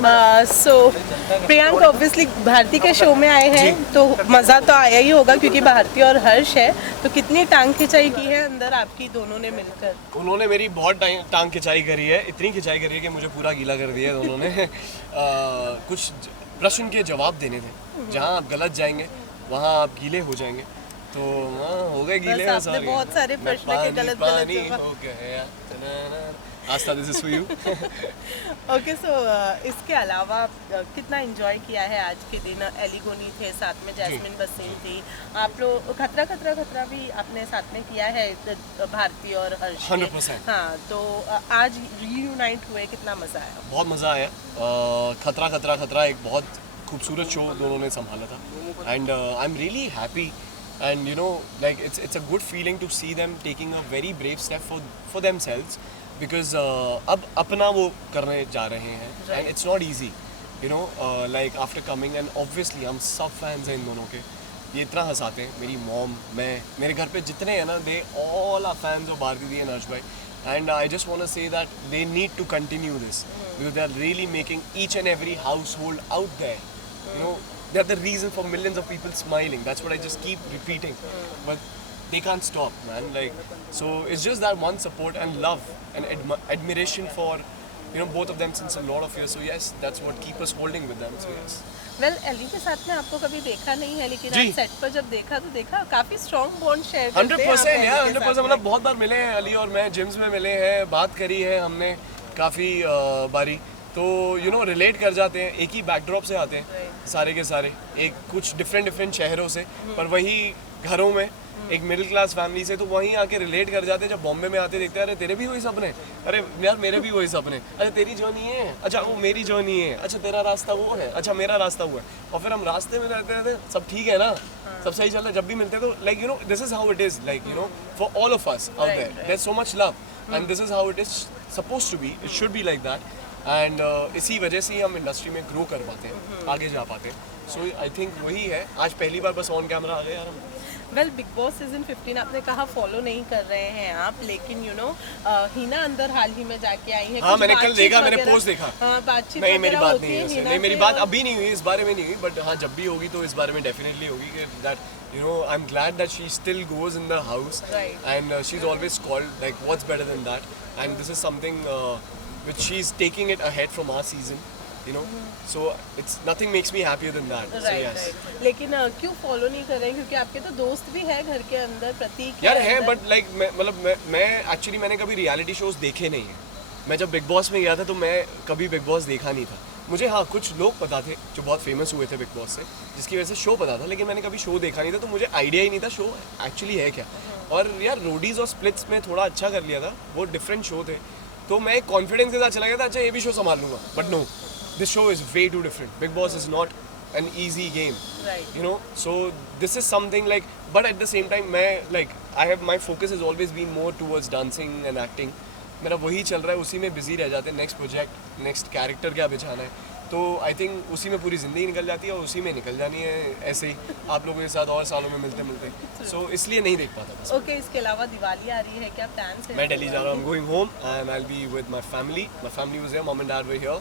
सो Priyank obviously Bharti के show में आए हैं तो मज़ा तो आया ही होगा क्योंकि भारती और हर्ष है, तो कितनी टांग खिंचाई की है अंदर आपकी दोनों ने मिलकर? उन्होंने मेरी बहुत टांग खिंचाई करी है, इतनी खिंचाई करी है कि मुझे पूरा गीला कर दिया दोनों ने। कुछ प्रश्न के जवाब देने थे, जहाँ आप गलत जाएंगे वहाँ आप गीले हो जाएंगे, तो हो गए गीले। आपने बहुत सारे प्रश्न के गलत जवाब हो गया। Aastha, this is for you. Okay, so इसके अलावा कितना एंजॉय किया है आज के दिन? एलिगोनी थे, साथ में जैस्मिन बसीन थी, आप लोग खतरा खतरा खतरा भी आपने साथ में किया है भारती और हर्ष। 100%। हाँ, तो आज रीयूनाइट हुए, कितना मज़ा आया? बहुत मज़ा आया। खतरा खतरा खतरा एक बहुत खूबसूरत शो दोनों ने संभाला था, and I am really happy, and you know, like it's a good feeling to see them taking a very brave step for themselves, because अब अपना वो करने जा रहे हैं, and it's not easy, you know, like after coming, and obviously हम सब fans हैं इन दोनों के, ये इतना हंसाते हैं, मेरी मॉम, मैं, मेरे घर पे जितने हैं ना, they all are fans of Bharti the and हर्ष भाई, and I just want to say that they need to continue this, because they are really making each and every household out there, you know, they're the reason for millions of people smiling. That's what I just keep repeating. But they can't stop, man. Like, so it's just that one support and love and admiration for, you know, both of them since a lot of years. So yes, that's what keep us holding with them. So yes. Well, Ellie के साथ में आपको कभी देखा नहीं है, लेकिन आज सेट पर जब देखा तो देखा काफी स्ट्रॉन्ग बॉन्ड शेयर करते हैं। 100% यार, 100%। मतलब बहुत बार मिले हैं अली और मैं, जिम्स में मिले हैं, बात करी है हमने काफ़ी बारी, तो यू नो रिलेट कर जाते हैं, एक ही बैकड्रॉप से आते हैं सारे के सारे, एक कुछ डिफरेंट शहरों से, पर वही घरों में एक मिडिल क्लास फैमिली से, तो वहीं आके रिलेट कर जाते हैं। जब बॉम्बे में आते देखते हैं, अरे तेरे भी वही सपने, अरे यार मेरे भी वही सपने, अच्छा तेरी जर्नी है, अच्छा वो मेरी जर्नी है, अच्छा तेरा रास्ता वो है, अच्छा मेरा रास्ता वो है, और फिर हम रास्ते में रहते रहते सब ठीक है ना, सब सही चल रहा है। जब भी मिलते हैं तो like you know this is how it is, like you know for all of us out there, there is so much love, and this is how it is supposed to be, it should be like that, and इसी वजह से ही हम industry में grow कर पाते हैं, आगे जा पाते हैं। सो आई थिंक वही है, आज पहली बार बस ऑन कैमरा आ गए यार हम। वेल, बिग बॉस सीजन 15 आपने कहा फॉलो नहीं कर रहे हैं आप, लेकिन यू नो हिना अंदर हाल ही में जाके आई है। हाँ, मैंने कल देखा, मैंने पोस्ट देखा। हाँ, बातचीत नहीं, मेरी बात नहीं है, नहीं, मेरी बात अभी नहीं हुई, इस बारे में नहीं हुई, बट हाँ जब भी होगी तो इस बारे में डेफिनेटली होगी कि that you know I am glad that she still goes in the house, and she is always called like what's better than that, and this is something which she is taking it ahead from our season, you know, so it's nothing makes me happier than that. So yes. लेकिन क्यों follow नहीं कर रहे हैं? क्योंकि आपके तो दोस्त भी है घर के अंदर, प्रतीक यार है, बट लाइक मतलब मैं एक्चुअली मैंने कभी रियलिटी शोज देखे नहीं हैं। मैं जब बिग बॉस में गया था तो मैं कभी बिग बॉस देखा नहीं था। मुझे हाँ कुछ लोग पता थे जो बहुत फेमस हुए थे बिग बॉस से, जिसकी वजह से शो पता था, लेकिन मैंने कभी शो देखा नहीं था, तो मुझे आइडिया ही नहीं था शो एक्चुअली है क्या। और यार रोडीज और स्प्लिट्स में थोड़ा अच्छा कर लिया था, वो डिफरेंट शो थे, तो मैं कॉन्फिडेंस के साथ चला गया था, अच्छा ये भी शो संभाल लूंगा, but no, this show is way too different. Bigg Boss is not an easy game, you know, so this is something like, but at the same time मैं like I have my focus is always been more towards dancing and acting, मेरा वही चल रहा है, उसी में busy रह जाते हैं, नेक्स्ट प्रोजेक्ट, नेक्स्ट कैरेक्टर क्या बिछाना है, तो आई थिंक उसी में पूरी ज़िंदगी निकल जाती है और उसी में निकल जानी है ऐसे ही आप लोगों के साथ और सालों में मिलते मिलते, सो इसलिए नहीं देख पाता। ओके, इसके अलावा दिवाली आ रही है, क्या प्लान्स है? मैं दिल्ली जा रहा हूँ, going home and I will be with my family was here, mom and dad were here,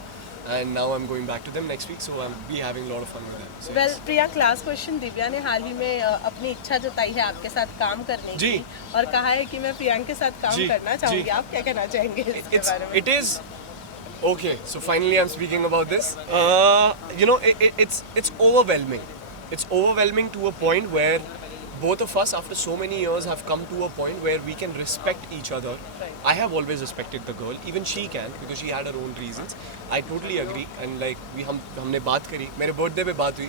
and now I'm going back to them next week, so I'll be having a lot of fun with them. So well, Priya, class question, Divya ने हाल ही में अपनी इच्छा जताई है आपके साथ काम करने की और कहा है कि मैं प्रियांक के साथ काम करना चाहूँगी, आप क्या कहना चाहेंगे इसके बारे में? It is okay, so finally I'm speaking about this. You know, it's overwhelming. It's overwhelming to a point where both of us after so many years have come to a point where we can respect each other. I have always respected the girl, even she can, because she had her own reasons. I totally agree, and like हमने बात करी, मेरे birthday पे बात हुई,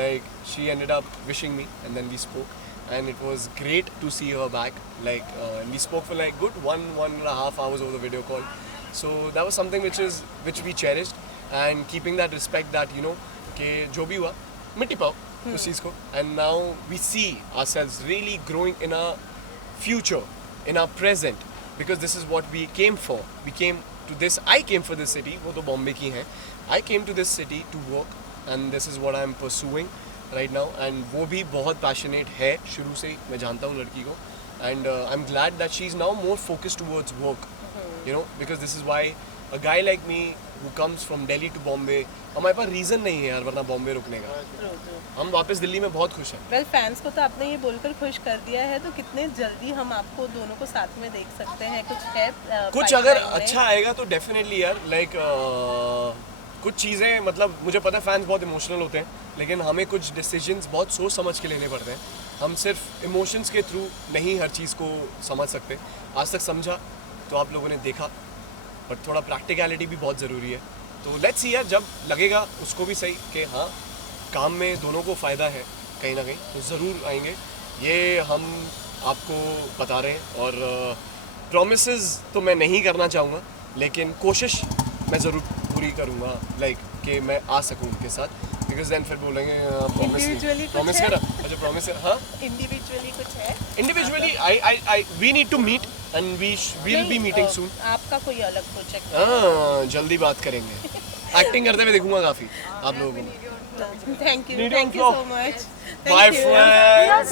like she ended up wishing me and then we spoke, and it was great to see her back, like and we spoke for like good one and a half hours over the video call, so that was something which we cherished, and keeping that respect that you know कि जो भी हुआ मिट्टी पाओ उस चीज़ को, and now we see ourselves really growing in our future, in our present, because this is what we came for. We came to this, I came for this city, वो तो बॉम्बे की हैं, I came to this city to work, and this is what I am pursuing right now, and वो भी बहुत passionate है शुरू से ही, मैं जानता हूँ लड़की को, and I'm glad that she's now more focused towards work, you know, because this is why a guy like me who comes from Delhi to Bombay. हमारे पास रीज़न नहीं है यार वरना बॉम्बे रुकने का. हम वापस दिल्ली में बहुत खुश हैं. वेल फैंस को तो आपने ये बोलकर खुश कर दिया है, तो कितने जल्दी हम आपको दोनों को साथ में देख सकते हैं? कुछ है कुछ अगर अच्छा आएगा तो डेफिनेटली यार लाइक कुछ चीज़ें मतलब मुझे पता है फैंस बहुत इमोशनल होते हैं, लेकिन हमें कुछ डिसीजंस बहुत सोच समझ के लेने पड़ते हैं. हम सिर्फ इमोशंस के थ्रू नहीं हर चीज़ को समझ सकते. आज तक समझा तो आप लोगों ने देखा, बट थोड़ा प्रैक्टिकलिटी भी बहुत ज़रूरी है. तो लेट्स सी यार, जब लगेगा उसको भी सही कि हाँ काम में दोनों को फ़ायदा है कहीं ना कहीं, तो ज़रूर आएंगे. ये हम आपको बता रहे हैं. और प्रॉमिसेस तो मैं नहीं करना चाहूँगा, लेकिन कोशिश मैं ज़रूर पूरी करूँगा लाइक कि मैं आ सकूँ उनके साथ. बिकॉज देन फिर बोलेंगे Individually कुछ प्रॉमिस है? करा. अच्छा प्रॉमिस करा. हाँ इंडिविजुअली कुछ है? Individually I we need to meet and we will be meeting soon. आपका कोई अलग प्रोजेक्ट? हाँ जल्दी बात करेंगे. एक्टिंग करते हुए देखूंगा काफ़ी आप लोगों को. Thank Need you your so vlog. Much. Bye friends.